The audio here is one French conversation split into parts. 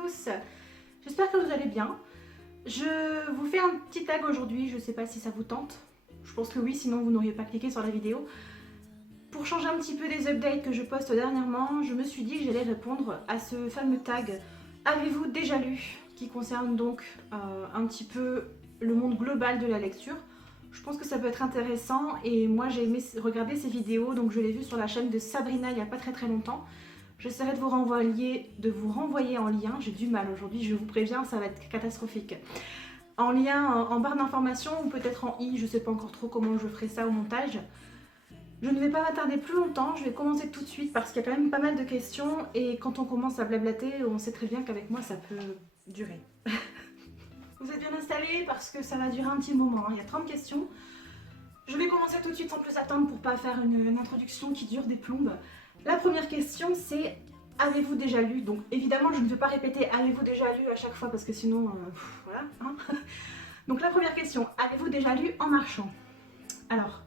tous, j'espère que vous allez bien. Je vous fais un petit tag aujourd'hui, je ne sais pas si ça vous tente. Je pense que oui, sinon vous n'auriez pas cliqué sur la vidéo. Pour changer un petit peu des updates que je poste dernièrement, je me suis dit que j'allais répondre à ce fameux tag « Avez-vous déjà lu ?», qui concerne donc un petit peu le monde global de la lecture. Je pense que ça peut être intéressant et moi j'ai aimé regarder ces vidéos, donc je l'ai vu sur la chaîne de Sabrina il n'y a pas très longtemps. J'essaierai de vous renvoyer en lien, j'ai du mal aujourd'hui, je vous préviens, ça va être catastrophique. En lien, en barre d'informations ou peut-être en i, je ne sais pas encore trop comment je ferai ça au montage. Je ne vais pas m'attarder plus longtemps, je vais commencer tout de suite parce qu'il y a quand même pas mal de questions et quand on commence à blablater, on sait très bien qu'avec moi ça peut durer. Vous êtes bien installés parce que ça va durer un petit moment, il y a 30 questions. Je vais commencer tout de suite sans plus attendre pour pas faire une introduction qui dure des plombes. La première question c'est « Avez-vous déjà lu ?» Donc évidemment je ne veux pas répéter « Avez-vous déjà lu ?» à chaque fois parce que sinon, voilà. Hein. Donc la première question, avez-vous déjà lu en marchant? Alors,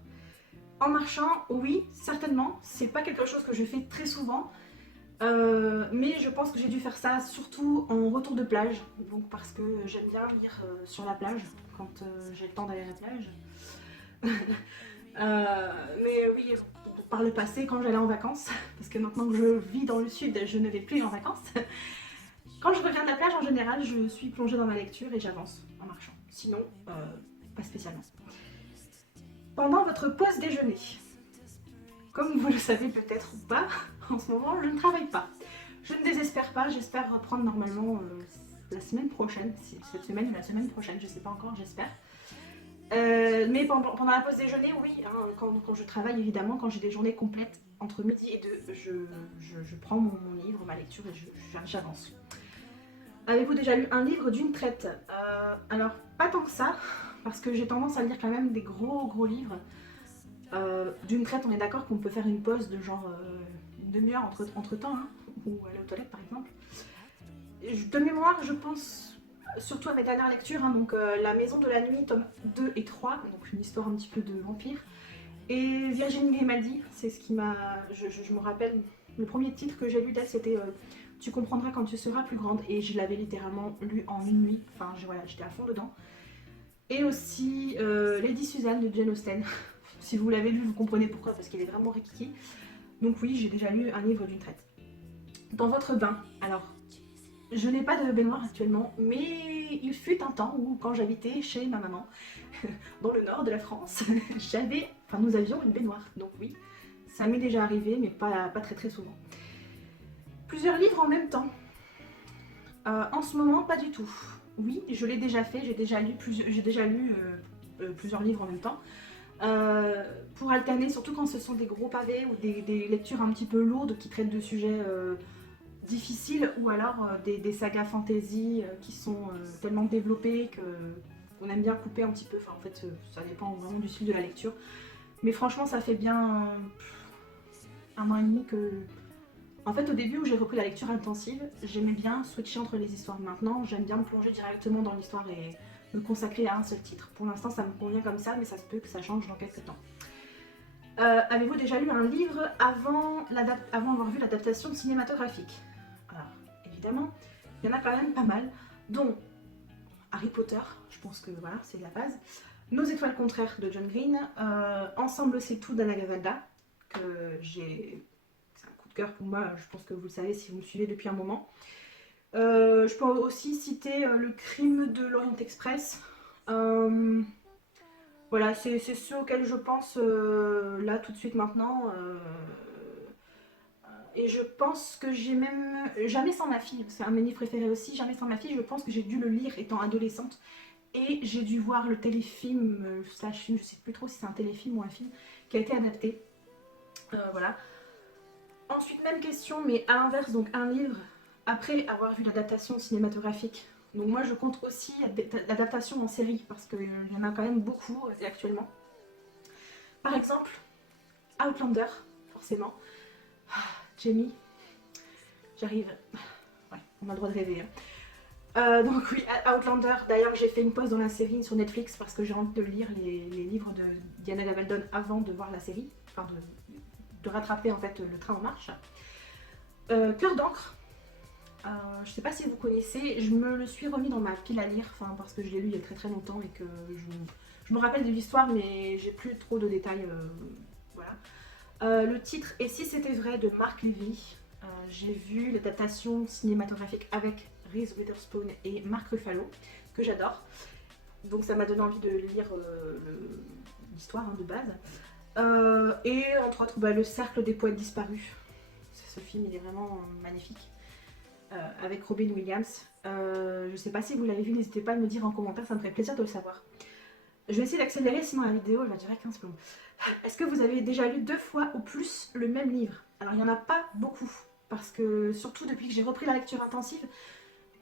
en marchant, oui, certainement. C'est pas quelque chose que je fais très souvent. Mais je pense que j'ai dû faire ça surtout en retour de plage. Donc parce que j'aime bien lire sur la plage quand j'ai le temps d'aller à la plage. Mais oui, par le passé, quand j'allais en vacances, parce que maintenant que je vis dans le sud, je ne vais plus en vacances. Quand je reviens de la plage, en général, je suis plongée dans ma lecture et j'avance en marchant. Sinon, pas spécialement. Pendant votre pause déjeuner, comme vous le savez peut-être ou pas, en ce moment, je ne travaille pas. Je ne désespère pas, j'espère reprendre normalement la semaine prochaine, cette semaine ou la semaine prochaine, je ne sais pas encore, j'espère. Mais pendant la pause déjeuner, oui, hein, quand je travaille évidemment, quand j'ai des journées complètes, entre midi et 2, je prends mon livre, ma lecture et j'avance. Avez-vous déjà lu un livre d'une traite? Alors, pas tant que ça, parce que j'ai tendance à lire quand même des gros livres. D'une traite, on est d'accord qu'on peut faire une pause de genre une demi-heure entre temps, hein, ou aller aux toilettes par exemple. De mémoire, je pense surtout à mes dernières lectures, hein, donc La Maison de la Nuit, tome 2 et 3, donc une histoire un petit peu de vampire. Et Virginie Grimaldi, c'est ce qui m'a... Je me rappelle, le premier titre que j'ai lu d'elle, c'était Tu comprendras quand tu seras plus grande, et je l'avais littéralement lu en une nuit, enfin voilà, j'étais à fond dedans. Et aussi Lady Suzanne de Jane Austen. Si vous l'avez lu, vous comprenez pourquoi, parce qu'il est vraiment rikiki. Donc oui, j'ai déjà lu un livre d'une traite. Dans votre bain, alors, je n'ai pas de baignoire actuellement, mais il fut un temps où, quand j'habitais chez ma maman, dans le nord de la France, nous avions une baignoire. Donc oui, ça m'est déjà arrivé, mais pas très souvent. Plusieurs livres en même temps. En ce moment, pas du tout. Oui, je l'ai déjà fait, j'ai déjà lu plusieurs livres en même temps. Pour alterner, surtout quand ce sont des gros pavés ou des lectures un petit peu lourdes qui traitent de sujets difficiles, ou alors des sagas fantasy qui sont tellement développées qu'on aime bien couper un petit peu. Enfin, en fait, ça dépend vraiment du style de la lecture. Mais franchement, ça fait bien un an et demi que... En fait, au début où j'ai repris la lecture intensive, j'aimais bien switcher entre les histoires. Maintenant, j'aime bien me plonger directement dans l'histoire et me consacrer à un seul titre. Pour l'instant, ça me convient comme ça, mais ça se peut que ça change dans quelques temps. Avez-vous déjà lu un livre avant avoir vu l'adaptation cinématographique? Alors, évidemment, il y en a quand même pas mal, dont Harry Potter, je pense que voilà, c'est la base, Nos étoiles contraires de John Green, Ensemble c'est tout d'Anna Gavalda, que j'ai... C'est un coup de cœur pour moi, je pense que vous le savez si vous me suivez depuis un moment. Je peux aussi citer Le crime de l'Orient Express. Voilà, c'est ceux auxquels je pense là tout de suite maintenant. Et je pense que j'ai même... Jamais sans ma fille, c'est un de mes livres préférés aussi. Jamais sans ma fille, je pense que j'ai dû le lire étant adolescente. Et j'ai dû voir le téléfilm, slash film, je sais plus trop si c'est un téléfilm ou un film, qui a été adapté. Voilà. Ensuite, même question, mais à l'inverse, donc un livre après avoir vu l'adaptation cinématographique. Donc moi, je compte aussi l'adaptation en série, parce qu'il y en a quand même beaucoup actuellement. Par exemple, Outlander, forcément. Jamie, j'arrive. Ouais, on a le droit de rêver. Donc oui, Outlander, d'ailleurs j'ai fait une pause dans la série sur Netflix parce que j'ai envie de lire les livres de Diana Gabaldon avant de voir la série, enfin de rattraper en fait le train en marche. Cœur d'encre, Je sais pas si vous connaissez, je me le suis remis dans ma pile à lire, enfin parce que je l'ai lu il y a très très longtemps et que je me rappelle de l'histoire mais j'ai plus trop de détails. Voilà. Le titre Et si c'était vrai de Mark Levy. J'ai vu l'adaptation cinématographique avec Reese Witherspoon et Mark Ruffalo, que j'adore. Donc ça m'a donné envie de lire l'histoire de base. Et entre autres, Le Cercle des Poètes Disparus. Ce film, il est vraiment magnifique. Avec Robin Williams. Je sais pas si vous l'avez vu, n'hésitez pas à me dire en commentaire, ça me ferait plaisir de le savoir. Je vais essayer d'accélérer, sinon la vidéo elle va durer 15 secondes. Est-ce que vous avez déjà lu 2 fois ou plus le même livre? Alors il n'y en a pas beaucoup, parce que surtout depuis que j'ai repris la lecture intensive,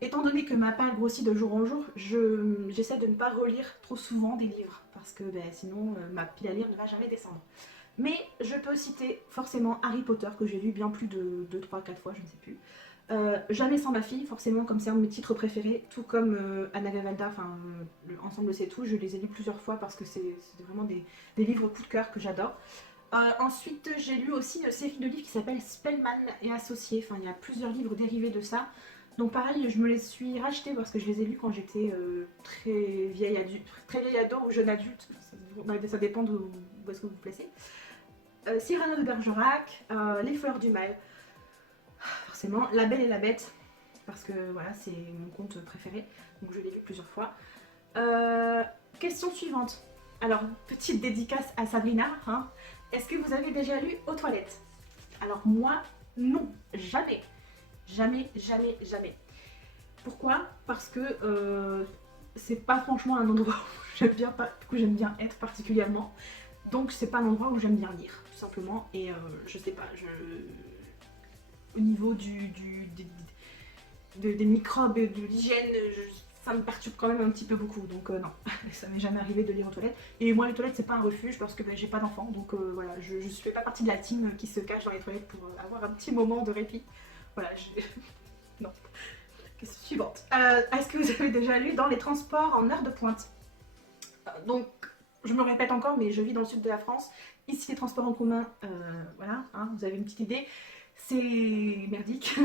étant donné que ma palle grossit de jour en jour, j'essaie de ne pas relire trop souvent des livres, parce que sinon ma pile à lire ne va jamais descendre. Mais je peux citer forcément Harry Potter, que j'ai lu bien plus de 2, 3, 4 fois, je ne sais plus. Jamais sans ma fille, forcément, comme c'est un de mes titres préférés, tout comme Anna Gavalda, enfin Ensemble c'est tout, je les ai lus plusieurs fois parce que c'est vraiment des livres coup de cœur que j'adore. Ensuite, j'ai lu aussi une série de livres qui s'appelle Spellman et Associés, enfin il y a plusieurs livres dérivés de ça. Donc pareil, je me les suis rachetés parce que je les ai lus quand j'étais très vieille ado ou jeune adulte, ça dépend d'où est-ce que vous vous placez. Cyrano de Bergerac, Les Fleurs du Mal. Forcément, La Belle et la Bête, parce que voilà, c'est mon conte préféré, donc je l'ai lu plusieurs fois. Question suivante. Alors, petite dédicace à Sabrina, hein. Est-ce que vous avez déjà lu Aux toilettes? Alors moi, non, jamais. Jamais, jamais, jamais. Pourquoi? Parce que c'est pas franchement un endroit où j'aime bien être particulièrement. Donc c'est pas un endroit où j'aime bien lire, tout simplement. Et je sais pas, au niveau des microbes et de l'hygiène, ça me perturbe quand même un petit peu beaucoup, donc non, ça m'est jamais arrivé de lire aux toilettes. Et moi les toilettes c'est pas un refuge parce que j'ai pas d'enfant, donc voilà, je fais pas partie de la team qui se cache dans les toilettes pour avoir un petit moment de répit. Voilà, non. Question suivante. Est-ce que vous avez déjà lu Dans les transports en heure de pointe? Donc, je me répète encore, mais je vis dans le sud de la France. Ici, les transports en commun, voilà, hein, vous avez une petite idée. C'est merdique.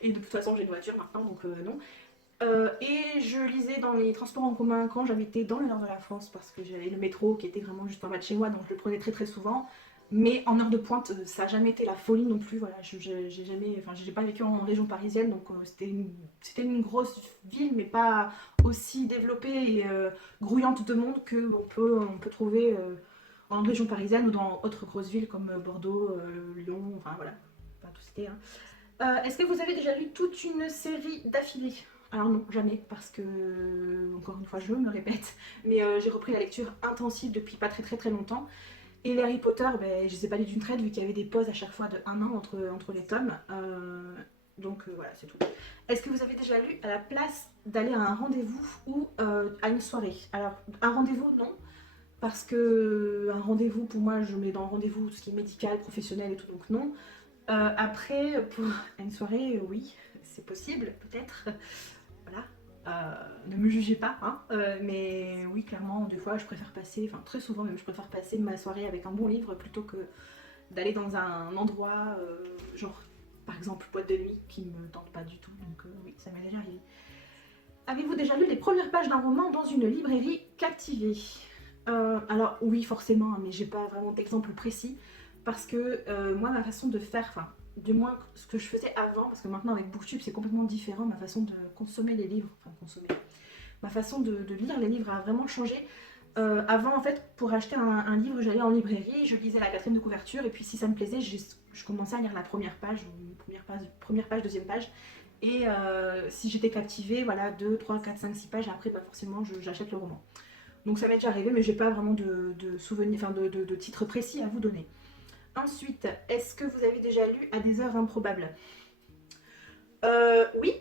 Et de toute façon, j'ai une voiture maintenant, donc non. Et je lisais dans les transports en commun quand j'habitais dans le nord de la France, parce que j'avais le métro qui était vraiment juste en bas de chez moi, donc je le prenais très très souvent. Mais en heure de pointe, ça n'a jamais été la folie non plus. Voilà, j'ai pas vécu en région parisienne, donc c'était une grosse ville, mais pas aussi développée et grouillante de monde qu'on peut trouver en région parisienne ou dans autres grosses villes comme Bordeaux, Lyon, enfin voilà, pas tout citer. Hein. Est-ce que vous avez déjà lu toute une série d'affilée? Alors non, jamais, parce que, encore une fois, je me répète, mais j'ai repris la lecture intensive depuis pas très très très longtemps. Et les Harry Potter, je les ai pas lus d'une traite vu qu'il y avait des pauses à chaque fois de 1 an entre les tomes. Donc voilà, c'est tout. Est-ce que vous avez déjà lu à la place d'aller à un rendez-vous ou à une soirée? Alors, un rendez-vous, non. Parce que un rendez-vous, pour moi, je mets dans rendez-vous tout ce qui est médical, professionnel et tout, donc non. Après, pour une soirée, oui, c'est possible, peut-être. Voilà. Ne me jugez pas, hein. Mais oui, clairement, des fois, je préfère passer, enfin très souvent même, je préfère passer ma soirée avec un bon livre plutôt que d'aller dans un endroit, genre, par exemple, boîte de nuit, qui me tente pas du tout. Donc oui, ça m'est déjà arrivé. Avez-vous déjà lu les premières pages d'un roman dans une librairie captivée? Alors oui, forcément, hein, mais j'ai pas vraiment d'exemple précis. Parce que moi, ma façon de faire, enfin, du moins ce que je faisais avant, parce que maintenant avec Booktube c'est complètement différent, ma façon de consommer les livres, enfin consommer, ma façon de lire les livres a vraiment changé. Avant en fait, pour acheter un livre, j'allais en librairie, je lisais la quatrième de couverture, et puis si ça me plaisait, je commençais à lire la première page, ou première page, deuxième page, et si j'étais captivée, voilà, 2, 3, 4, 5, 6 pages, et après forcément j'achète le roman. Donc ça m'est déjà arrivé, mais j'ai pas vraiment de souvenirs, enfin de titres précis à vous donner. Ensuite, est-ce que vous avez déjà lu À des heures improbables? Oui,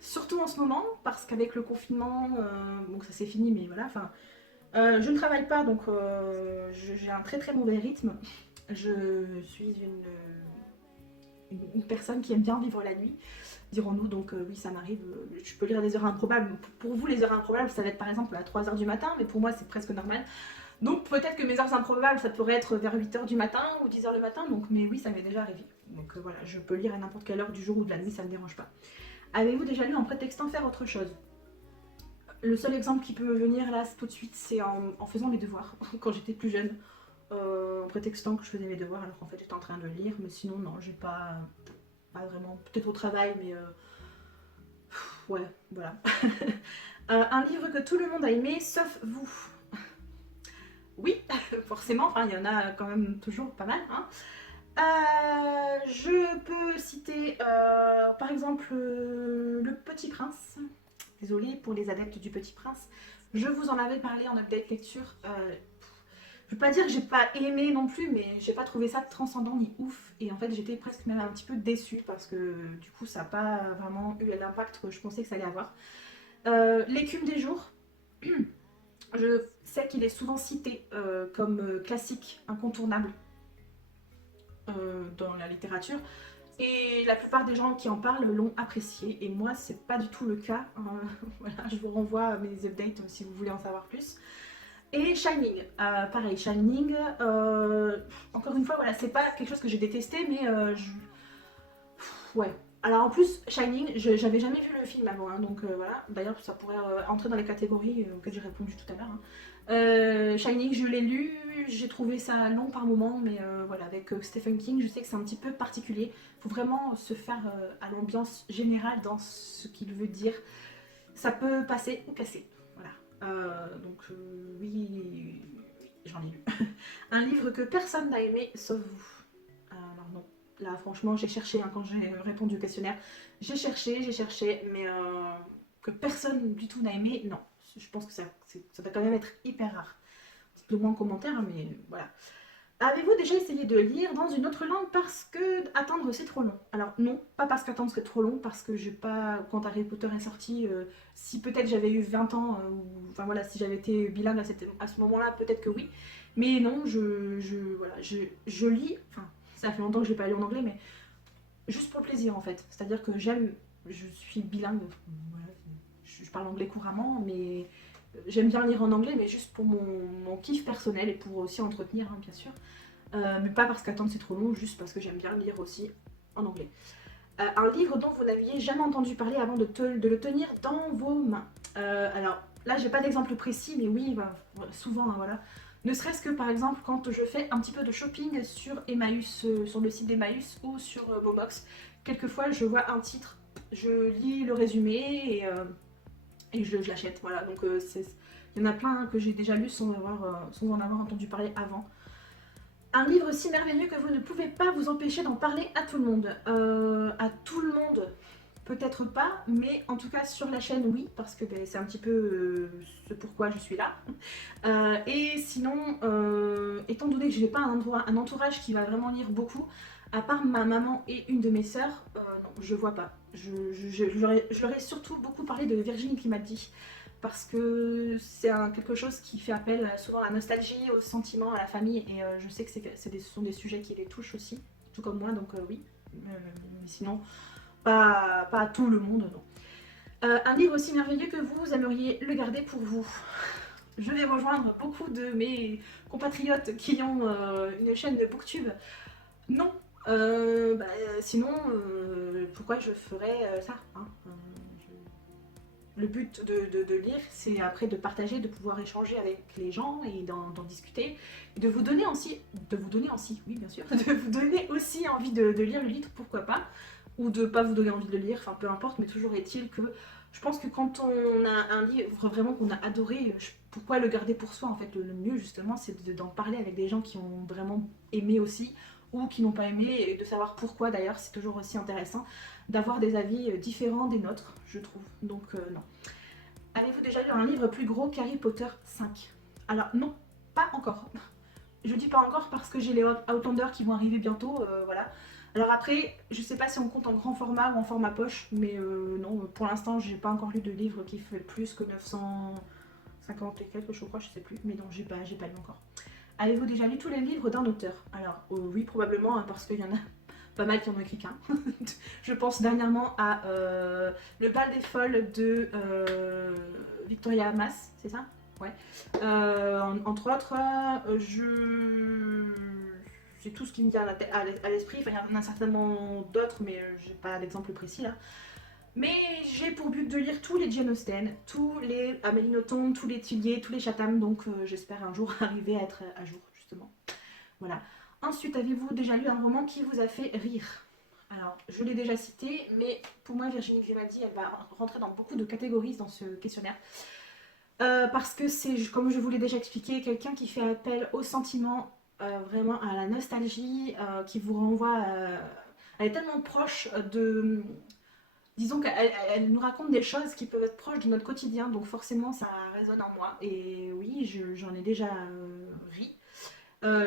surtout en ce moment, parce qu'avec le confinement, bon ça c'est fini, mais voilà, enfin, je ne travaille pas, donc j'ai un très très mauvais rythme. Je suis une personne qui aime bien vivre la nuit, dirons-nous, donc oui, ça m'arrive, je peux lire à des heures improbables. Pour vous, les heures improbables, ça va être par exemple à 3 h du matin, mais pour moi c'est presque normal. Donc peut-être que mes heures improbables, ça pourrait être vers 8 h du matin ou 10 h le matin, donc, mais oui, ça m'est déjà arrivé. Donc voilà, je peux lire à n'importe quelle heure du jour ou de la nuit, ça ne me dérange pas. Avez-vous déjà lu en prétextant faire autre chose? Le seul exemple qui peut venir là tout de suite, c'est en faisant mes devoirs, quand j'étais plus jeune. En prétextant que je faisais mes devoirs alors qu'en fait j'étais en train de lire, mais sinon non, j'ai pas vraiment, peut-être au travail, mais ouais, voilà. Un livre que tout le monde a aimé, sauf vous. Oui, forcément, enfin il y en a quand même toujours pas mal. Hein. Je peux citer par exemple Le Petit Prince. Désolée pour les adeptes du Petit Prince. Je vous en avais parlé en update lecture. Je veux pas dire que j'ai pas aimé non plus, mais j'ai pas trouvé ça transcendant ni ouf. Et en fait, j'étais presque même un petit peu déçue parce que du coup, ça n'a pas vraiment eu l'impact que je pensais que ça allait avoir. L'écume des jours. Je sais qu'il est souvent cité comme classique incontournable dans la littérature. Et la plupart des gens qui en parlent l'ont apprécié. Et moi, c'est pas du tout le cas. Voilà, je vous renvoie à mes updates si vous voulez en savoir plus. Et Shining, pareil, Shining, encore une fois, voilà, c'est pas quelque chose que j'ai détesté, mais ouais. Alors en plus, Shining, j'avais jamais vu le film avant, hein, donc voilà. D'ailleurs, ça pourrait entrer dans les catégories auxquelles j'ai répondu tout à l'heure. Hein. Shining, je l'ai lu, j'ai trouvé ça long par moment, mais voilà, avec Stephen King, je sais que c'est un petit peu particulier. Il faut vraiment se faire à l'ambiance générale dans ce qu'il veut dire. Ça peut passer ou casser. Donc oui, j'en ai lu. Un livre que personne n'a aimé sauf vous. Alors non, là franchement j'ai cherché hein, quand j'ai répondu au questionnaire. J'ai cherché, mais que personne du tout n'a aimé, non. Je pense que ça doit quand même être hyper rare. Dites-le moi en commentaire, hein, mais voilà. Avez-vous déjà essayé de lire dans une autre langue parce que attendre c'est trop long? Alors non, pas parce qu'attendre c'est trop long, parce que j'ai pas, quand Harry Potter est sorti, si peut-être j'avais eu 20 ans, ou enfin voilà, si j'avais été bilingue à ce moment-là, peut-être que oui. Mais non, voilà, je lis, enfin ça fait longtemps que je l'ai pas lu en anglais, mais juste pour le plaisir en fait. C'est-à-dire que je suis bilingue, voilà, je parle anglais couramment, mais j'aime bien lire en anglais, mais juste pour mon kiff personnel et pour aussi entretenir, hein, bien sûr. Mais pas parce qu'attendre c'est trop long, juste parce que j'aime bien lire aussi en anglais. Un livre dont vous n'aviez jamais entendu parler avant de le tenir dans vos mains. Alors là, j'ai pas d'exemple précis, mais oui, bah, souvent, hein, voilà. Ne serait-ce que par exemple quand je fais un petit peu de shopping sur Emmaüs, sur le site d'Emmaüs ou sur Bobox, quelquefois je vois un titre, je lis le résumé et je l'achète. Voilà, donc il y en a plein hein, que j'ai déjà lu sans en avoir entendu parler avant. Un livre si merveilleux que vous ne pouvez pas vous empêcher d'en parler à tout le monde. À tout le monde, peut-être pas, mais en tout cas sur la chaîne, oui, parce que ben, c'est un petit peu ce pourquoi je suis là. Et sinon, étant donné que je n'ai pas un entourage qui va vraiment lire beaucoup, à part ma maman et une de mes sœurs, non, je vois pas. Je leur ai surtout beaucoup parlé de Virginie Grimaldi parce que c'est quelque chose qui fait appel souvent à la nostalgie, au sentiment, à la famille, et je sais que ce sont des sujets qui les touchent aussi, tout comme moi, donc oui. Mais sinon, pas à tout le monde, non. Un livre aussi merveilleux que vous aimeriez le garder pour vous. Je vais rejoindre beaucoup de mes compatriotes qui ont une chaîne de Booktube. Non. Sinon, pourquoi je ferais ça hein Le but de lire, c'est après de partager, de pouvoir échanger avec les gens et d'en discuter, et de vous donner aussi, oui bien sûr, de vous donner aussi envie de lire le livre, pourquoi pas, ou de pas vous donner envie de le lire, enfin peu importe, mais toujours est-il que je pense que quand on a un livre vraiment qu'on a adoré, pourquoi le garder pour soi en fait, le mieux justement c'est d'en parler avec des gens qui ont vraiment aimé aussi, ou qui n'ont pas aimé, et de savoir pourquoi d'ailleurs, c'est toujours aussi intéressant d'avoir des avis différents des nôtres, je trouve. Donc non. Avez-vous déjà lu un livre plus gros qu'Harry Potter 5? Alors non, pas encore. Je dis pas encore parce que j'ai les Outlander qui vont arriver bientôt, voilà. Alors après, je sais pas si on compte en grand format ou en format poche, mais non, pour l'instant, j'ai pas encore lu de livre qui fait plus que 950 et quelques, je crois, je sais plus, mais non, j'ai pas lu encore. Avez-vous déjà lu tous les livres d'un auteur? Alors oui, probablement, hein, parce qu'il y en a pas mal qui en ont écrit qu'un. Je pense dernièrement à Le bal des folles de Victoria Mas, c'est ça? Ouais. Entre autres, c'est tout ce qui me vient à l'esprit. Enfin, il y en a certainement d'autres, mais j'ai pas d'exemple précis là. Mais j'ai pour but de lire tous les Jane Austen, tous les Amélie Nothomb, tous les Tillier, tous les Chatham, donc j'espère un jour arriver à être à jour, justement. Voilà. Ensuite, avez-vous déjà lu un roman qui vous a fait rire? Alors, je l'ai déjà cité, mais pour moi, Virginie Grimaldi, elle va rentrer dans beaucoup de catégories dans ce questionnaire. Parce que c'est, comme je vous l'ai déjà expliqué, quelqu'un qui fait appel au sentiment, vraiment à la nostalgie, qui vous renvoie. Elle est tellement proche de. Disons qu'elle nous raconte des choses qui peuvent être proches de notre quotidien, donc forcément ça résonne en moi. Et oui, j'en ai déjà ri.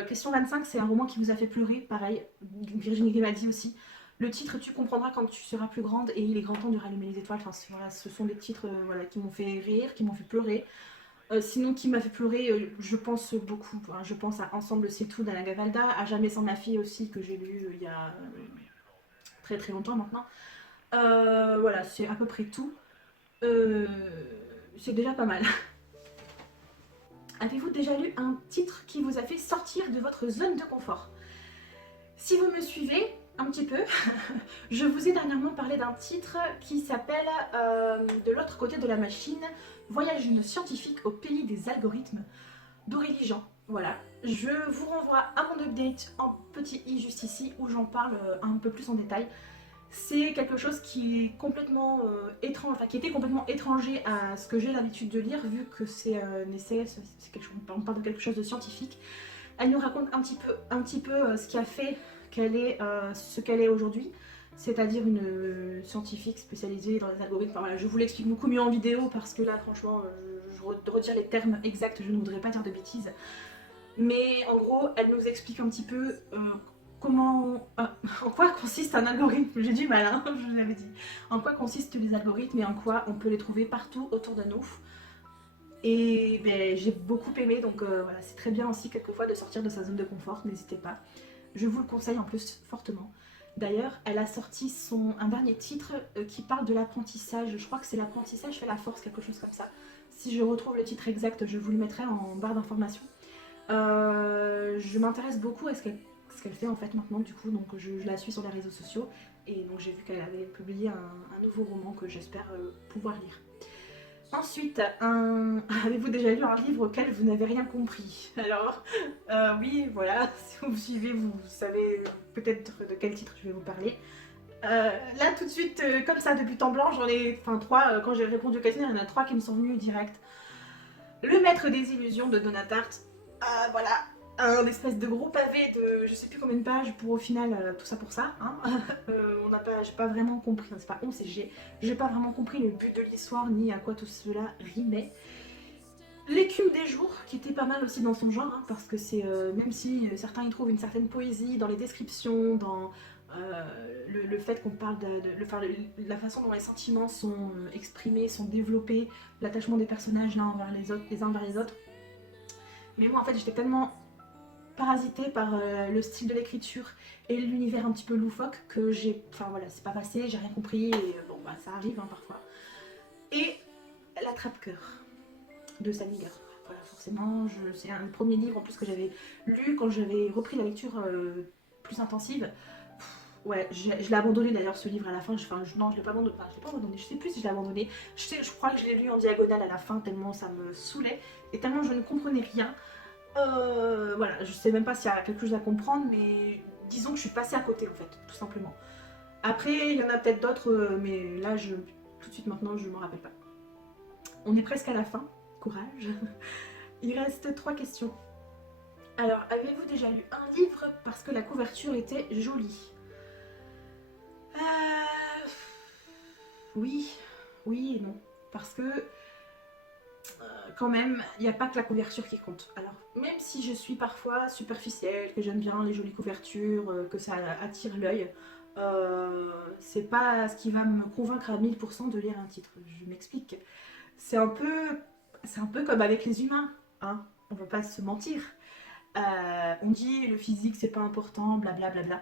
Question 25, c'est un roman qui vous a fait pleurer, pareil, Virginie Grimaldi aussi. Le titre, tu comprendras quand tu seras plus grande et il est grand temps de rallumer les étoiles. Enfin, voilà, ce sont des titres voilà, qui m'ont fait rire, qui m'ont fait pleurer. Sinon, qui m'a fait pleurer, je pense beaucoup. Hein, je pense à Ensemble, c'est tout d'Anna Gavalda, à Jamais sans ma fille aussi, que j'ai lu il y a très très longtemps maintenant. Voilà, c'est à peu près tout. Euh, c'est déjà pas mal. Avez-vous déjà lu un titre qui vous a fait sortir de votre zone de confort? Si vous me suivez un petit peu, je vous ai dernièrement parlé d'un titre qui s'appelle De l'autre côté de la machine, voyage d'une scientifique au pays des algorithmes d'Aurélie Jean. Voilà, je vous renvoie à mon update en petit i juste ici où j'en parle un peu plus en détail. C'est quelque chose qui est complètement étrange, enfin qui était complètement étranger à ce que j'ai l'habitude de lire, vu que c'est un essai, on parle de quelque chose de scientifique. Elle nous raconte un petit peu ce qui a fait qu'elle est ce qu'elle est aujourd'hui, c'est-à-dire une scientifique spécialisée dans les algorithmes. Enfin, voilà, je vous l'explique beaucoup mieux en vidéo parce que là, franchement, je retire les termes exacts, je ne voudrais pas dire de bêtises. Mais en gros, elle nous explique un petit peu en quoi consiste un algorithme. J'ai du mal, hein, je vous l'avais dit. En quoi consistent les algorithmes et en quoi on peut les trouver partout autour de nous. Et ben, j'ai beaucoup aimé, donc voilà, c'est très bien aussi quelquefois de sortir de sa zone de confort, n'hésitez pas. Je vous le conseille en plus fortement. D'ailleurs, elle a sorti un dernier titre qui parle de l'apprentissage. Je crois que c'est l'apprentissage fait la force, quelque chose comme ça. Si je retrouve le titre exact, je vous le mettrai en barre d'informations. Je m'intéresse beaucoup à ce qu'elle fait en fait maintenant, du coup, donc je la suis sur les réseaux sociaux. Et donc j'ai vu qu'elle avait publié un nouveau roman que j'espère pouvoir lire. Ensuite, avez-vous déjà lu un livre auquel vous n'avez rien compris? Alors, oui, voilà, si vous me suivez, vous savez peut-être de quel titre je vais vous parler. Là, tout de suite, comme ça, de but en blanc, j'en ai, enfin, trois, quand j'ai répondu au questionnaire, il y en a trois qui me sont venus direct. Le Maître des Illusions de Donna Tartt, voilà, un espèce de gros pavé de je sais plus combien de pages pour au final tout ça pour ça. Hein. J'ai pas vraiment compris, c'est pas c'est j'ai pas vraiment compris le but de l'histoire ni à quoi tout cela rimait. L'écume des jours, qui était pas mal aussi dans son genre, hein, parce que c'est même si certains y trouvent une certaine poésie dans les descriptions, dans le fait qu'on parle la façon dont les sentiments sont exprimés, sont développés, l'attachement des personnages l'un envers les autres, les uns vers les autres. Mais moi en fait j'étais tellement parasitée par le style de l'écriture et l'univers un petit peu loufoque que enfin voilà, c'est pas passé, j'ai rien compris et bon bah ça arrive hein, parfois. Et L'Attrape-Cœur de Samy Gard. Voilà, forcément, c'est un premier livre en plus que j'avais lu quand j'avais repris la lecture plus intensive. Ouais, je l'ai abandonné d'ailleurs ce livre à la fin. Non, je l'ai pas abandonné. Enfin, je l'ai pas abandonné. Je sais plus si je l'ai abandonné. Je crois que je l'ai lu en diagonale à la fin tellement ça me saoulait et tellement je ne comprenais rien. Voilà, je sais même pas s'il y a quelque chose à comprendre, mais disons que je suis passée à côté en fait, tout simplement. Après, il y en a peut-être d'autres, mais là, tout de suite maintenant, je m'en rappelle pas. On est presque à la fin. Courage. Il reste 3 questions. Alors, avez-vous déjà lu un livre parce que la couverture était jolie? Oui, oui et non. Parce que quand même, il n'y a pas que la couverture qui compte. Alors, même si je suis parfois superficielle, que j'aime bien les jolies couvertures, que ça attire l'œil, c'est pas ce qui va me convaincre à 1000% de lire un titre. Je m'explique. C'est un peu comme avec les humains, hein. On va pas se mentir. On dit le physique c'est pas important, blablabla.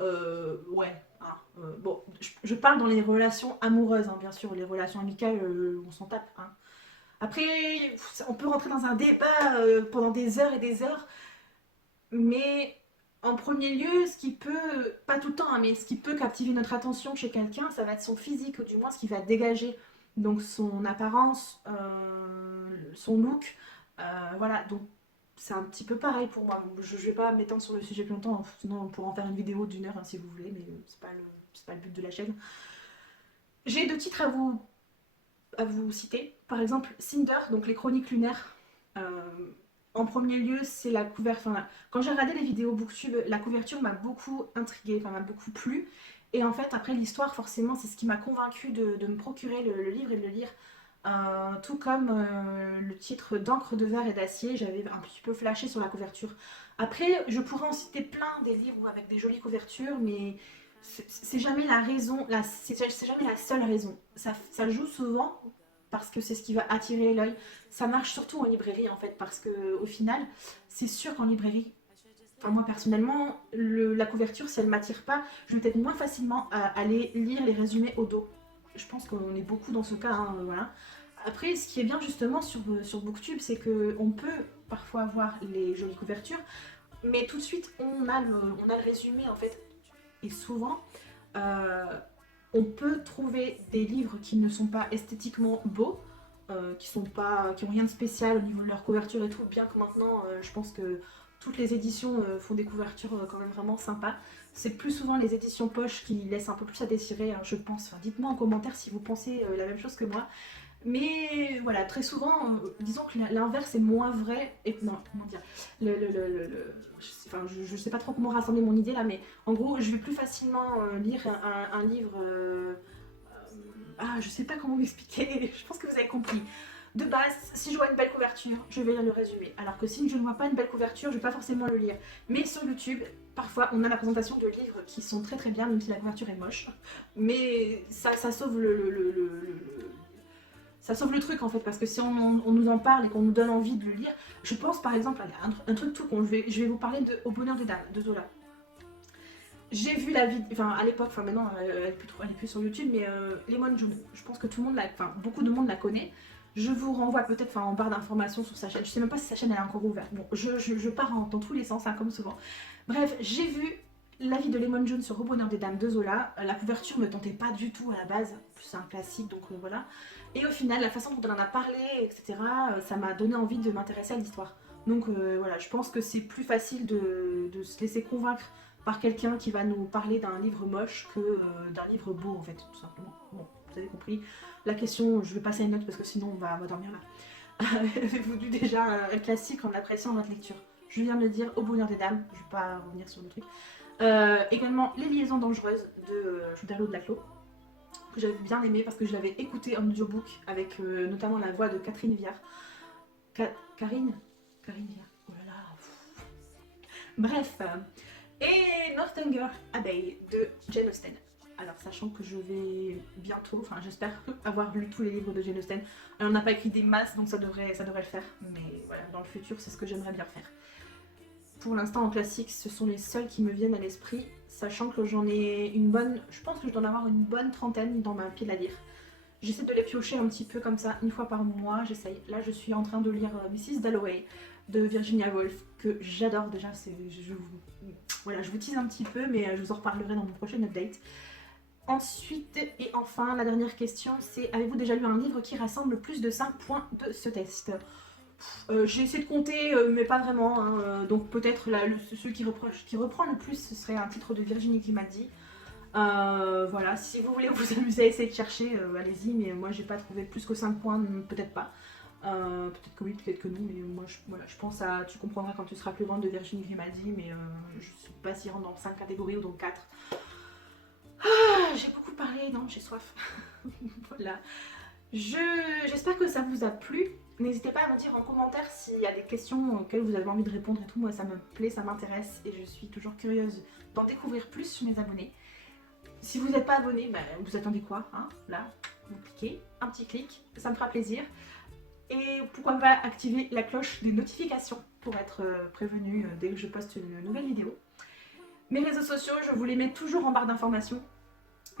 Ouais. Hein, bon, je parle dans les relations amoureuses, hein, bien sûr. Les relations amicales, on s'en tape. Hein. Après, on peut rentrer dans un débat pendant des heures et des heures, mais En premier lieu, ce qui peut, pas tout le temps, hein, mais ce qui peut captiver notre attention chez quelqu'un, ça va être son physique, ou du moins ce qui va dégager. Donc son apparence, son look, voilà. Donc c'est un petit peu pareil pour moi. Je vais pas m'étendre sur le sujet plus longtemps, sinon on pourra en faire une vidéo d'1 heure hein, si vous voulez, mais c'est pas le but de la chaîne. J'ai deux titres à vous citer. Par exemple, Cinder, donc les chroniques lunaires. Euh, En premier lieu, c'est la couverture. Enfin, quand j'ai regardé les vidéos Booktube, la couverture m'a beaucoup intriguée, enfin m'a beaucoup plu. Et en fait, après l'histoire, forcément, c'est ce qui m'a convaincue de me procurer le livre et de le lire. Tout comme le titre d'encre de verre et d'acier, j'avais un petit peu flashé sur la couverture. Après, je pourrais en citer plein des livres avec des jolies couvertures, mais c'est jamais la raison, c'est jamais la seule raison. Ça joue souvent parce que c'est ce qui va attirer l'œil. Ça marche surtout en librairie en fait, parce que au final, c'est sûr qu'en librairie, enfin moi personnellement, la couverture, si elle m'attire pas, je vais peut-être moins facilement aller lire les résumés au dos. Je pense qu'on est beaucoup dans ce cas, hein, voilà. Après, ce qui est bien justement sur Booktube, c'est qu'on peut parfois avoir les jolies couvertures, mais tout de suite, on a le résumé en fait. Et souvent, euh, on peut trouver des livres qui ne sont pas esthétiquement beaux, qui ont rien de spécial au niveau de leur couverture et tout, bien que maintenant, je pense que toutes les éditions font des couvertures quand même vraiment sympas. C'est plus souvent les éditions poche qui laissent un peu plus à désirer, hein, je pense. Enfin, dites-moi en commentaire si vous pensez la même chose que moi. Mais voilà, très souvent, disons que l'inverse est moins vrai. Et non, comment dire enfin, je sais pas trop comment rassembler mon idée là, mais en gros, je vais plus facilement lire un livre. Je sais pas comment m'expliquer, je pense que vous avez compris. De base, si je vois une belle couverture, je vais lire le résumé. Alors que si je ne vois pas une belle couverture, je vais pas forcément le lire. Mais sur YouTube, parfois, on a la présentation de livres qui sont très très bien, même si la couverture est moche. Mais ça sauve ça sauve le truc en fait, parce que si on nous en parle et qu'on nous donne envie de le lire, je pense par exemple à un truc tout con, je vais vous parler de Au bonheur des dames, de Zola. J'ai vu la vidéo, enfin à l'époque, enfin maintenant elle est plus sur YouTube, mais Lemon June, je pense que tout le monde beaucoup de monde la connaît. Je vous renvoie peut-être en barre d'informations sur sa chaîne, je sais même pas si sa chaîne elle est encore ouverte. Bon, je pars dans tous les sens, hein, comme souvent. Bref, j'ai vu l'avis de Lemon June sur Au bonheur des dames de Zola. La couverture me tentait pas du tout à la base, c'est un classique donc voilà. Et au final, la façon dont elle en a parlé, etc., ça m'a donné envie de m'intéresser à l'histoire. Donc voilà, je pense que c'est plus facile de se laisser convaincre par quelqu'un qui va nous parler d'un livre moche que d'un livre beau en fait, tout simplement. Bon, vous avez compris. La question, je vais passer à une note parce que sinon on va dormir là. Avez-vous lu déjà un classique en appréciant votre lecture? Je viens de le dire, Au bonheur des dames, je vais pas revenir sur le truc. Également Les liaisons dangereuses de Choudarlo de Laclos, que j'avais bien aimé parce que je l'avais écouté en audiobook avec notamment la voix de Catherine Viard. Karine Viard, oh là là. Bref, et Northanger Abbey de Jane Austen. Alors, sachant que je vais bientôt, enfin j'espère avoir lu tous les livres de Jane Austen. Elle n'a pas écrit des masses, donc ça devrait le faire. Mais voilà, dans le futur, c'est ce que j'aimerais bien faire. Pour l'instant, en classique, ce sont les seuls qui me viennent à l'esprit, sachant que j'en ai une bonne, je pense que je dois en avoir une bonne trentaine dans ma pile à lire. J'essaie de les piocher un petit peu comme ça, une fois par mois, j'essaye. Là, je suis en train de lire Mrs. Dalloway de Virginia Woolf, que j'adore déjà. Voilà, je vous tease un petit peu, mais je vous en reparlerai dans mon prochain update. Ensuite, et enfin, la dernière question, c'est avez-vous déjà lu un livre qui rassemble plus de 5 points de ce test? J'ai essayé de compter, mais pas vraiment. Hein, donc peut-être celui qui reprend le plus, ce serait un titre de Virginie qui m'a dit. Voilà, si vous voulez vous amuser à essayer de chercher, allez-y, mais moi j'ai pas trouvé plus que 5 points, peut-être pas. Peut-être que oui, peut-être que non, mais moi voilà, je pense à Tu comprendras quand tu seras plus grande de Virginie Grimaldi, mais je sais pas s'il rentre dans 5 catégories ou dans 4. J'ai beaucoup parlé, non, j'ai soif. Voilà. J'espère que ça vous a plu. N'hésitez pas à me dire en commentaire s'il y a des questions auxquelles vous avez envie de répondre et tout. Moi ça me plaît, ça m'intéresse et je suis toujours curieuse d'en découvrir plus sur mes abonnés. Si vous n'êtes pas abonné, ben, vous attendez quoi hein? Là, vous cliquez, un petit clic, ça me fera plaisir. Et pourquoi pas activer la cloche des notifications pour être prévenu dès que je poste une nouvelle vidéo. Mes réseaux sociaux, je vous les mets toujours en barre d'informations.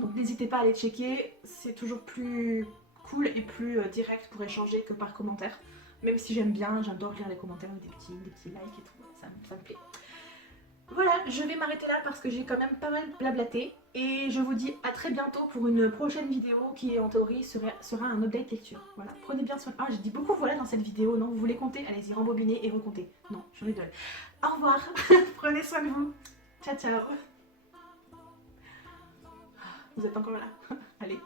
Donc n'hésitez pas à les checker, c'est toujours plus cool et plus direct pour échanger que par commentaire. Même si j'aime bien, j'adore lire les commentaires, des petits likes et tout, ça me plaît. Voilà, je vais m'arrêter là parce que j'ai quand même pas mal blablaté. Et je vous dis à très bientôt pour une prochaine vidéo qui en théorie sera un update lecture. Voilà, prenez bien soin. Ah, j'ai dit beaucoup voilà dans cette vidéo, non? Vous voulez compter? Allez-y, rembobinez et recomptez. Non, je rigole. Au revoir, prenez soin de vous. Ciao, ciao. Vous êtes encore là? Allez.